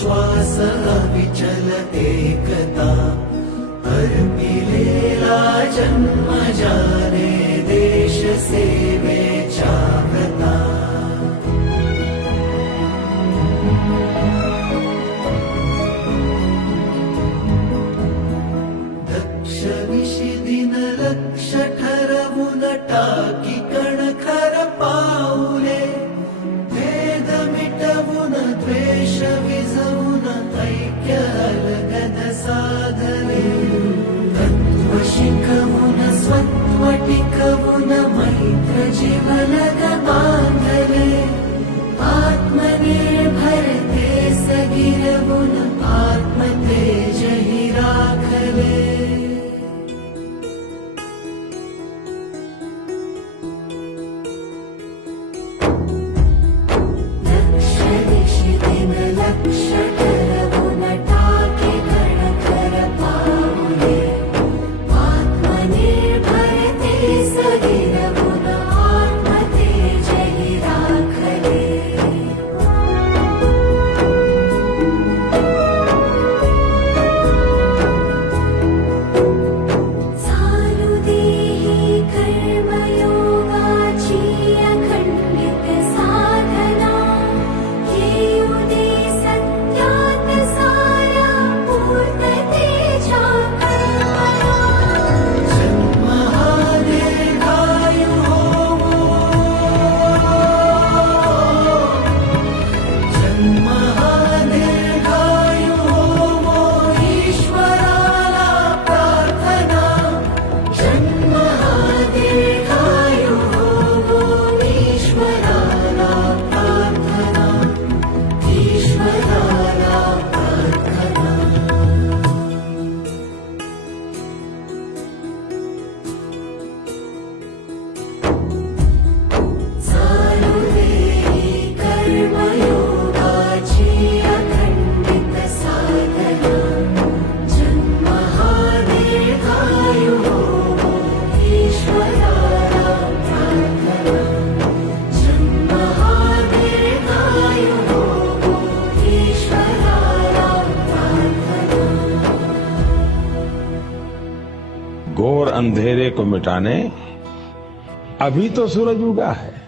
श्वासः एकता अर्पिलेला जन्म जाने देश सेवे चाहता दक्ष निशि चागता रक्ष विशिदिन रक्षरमुनटाकिक घोर अंधेरे को मिटाने अभी तो सूरज उगा है।